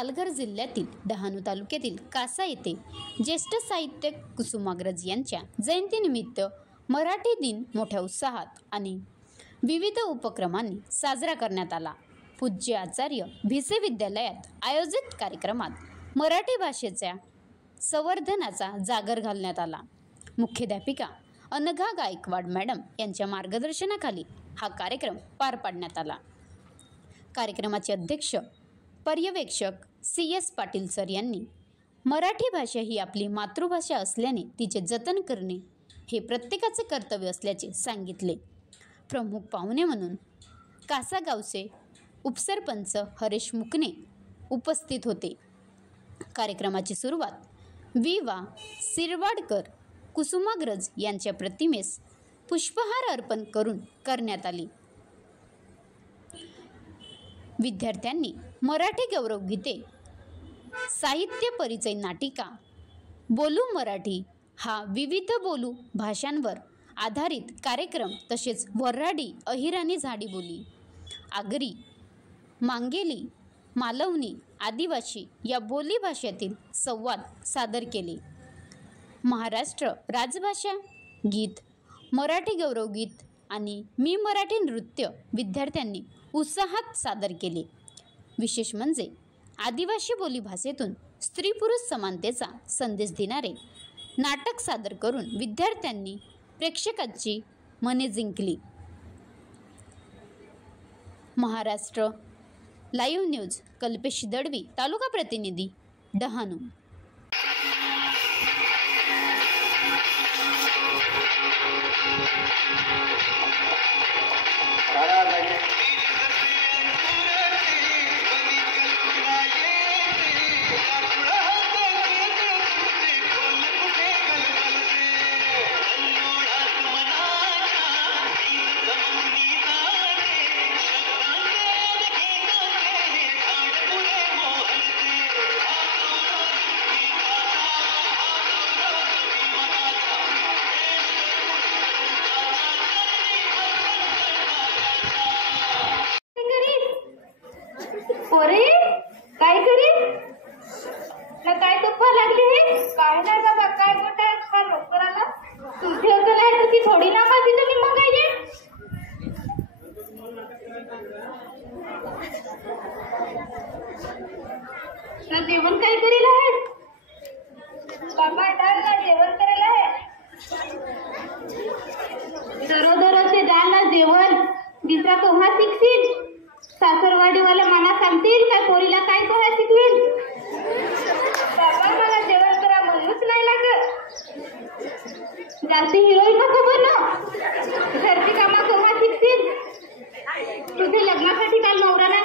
पालघर जिल्ह्यातील डहाणू तालुक्यातील कासा येथे ज्येष्ठ साहित्यिक कुसुमाग्रज यांच्या जयंतीनिमित्त मराठी दिन मोठ्या उत्साहात आणि विविध उपक्रमांनी साजरा करण्यात आला। पूज्य आचार्य भिसे विद्यालयात आयोजित कार्यक्रमात मराठी भाषेच्या संवर्धनाचा जागर घालण्यात आला। मुख्याध्यापिका अनघा गायकवाड मॅडम यांच्या मार्गदर्शनाखाली हा कार्यक्रम पार पाडण्यात आला। कार्यक्रमाचे अध्यक्ष पर्यवेक्षक CS पाटील सर यांनी मराठी भाषा ही आपली मातृभाषा असल्याने तिचे जतन करणे हे प्रत्येकाचे कर्तव्य असल्याचे सांगितले। प्रमुख पाहुणे म्हणून कासा गावचे उपसरपंच हरीश मुकणे उपस्थित होते। कार्यक्रमाची सुरुवात विवा सिरवाडकर कुसुमाग्रज यांच्या प्रतिमेस पुष्पहार अर्पण करून करण्यात आली। विद्यार्थ्यांनी मराठी गौरव गीते, साहित्य परिचय नाटिका, बोलू मराठी हा विविध बोलू भाषांवर आधारित कार्यक्रम तसेच वऱ्हाडी, अहिराणी, झाडी बोली, आगरी, मांगेली, मालवणी, आदिवासी या बोली भाषेतील संवाद सादर केले। महाराष्ट्र राजभाषा गीत, मराठी गौरव गीत आणि मी मराठी नृत्य विद्यार्थ्यांनी उत्साहात सादर केले। विशेष म्हणजे आदिवासी बोली भाषेतून स्त्री पुरुष समानतेचा संदेश देणारे नाटक सादर करून विद्यार्थ्यांनी प्रेक्षकांची मने जिंकली। महाराष्ट्र लाईव्ह न्यूज कल्पेश दळवी, तालुका प्रतिनिधी, डहाणू। अरे काय करी ना काय तुफा लागली हे काय नाही बाबा काय मोठा खा लवकर आला तुझे होतं नाही तर ती थोडी ना माझी तुम्ही मग काय ना जेवण काय करेल आहे बाबा ना जेवण करायला आहे दरोदरोचे द्याल ना जेवण दिसा केव्हा शिकशील सासरवाडीवाला मला सांगतील काय पोरीला काय करा शिकवेल बाबा मला जेवण करा म्हणूच नाही लागत जास्ती हिरोईन नको बनव घरची कामं केव्हा शिकतील तुझे लग्नासाठी काल नवरा नाही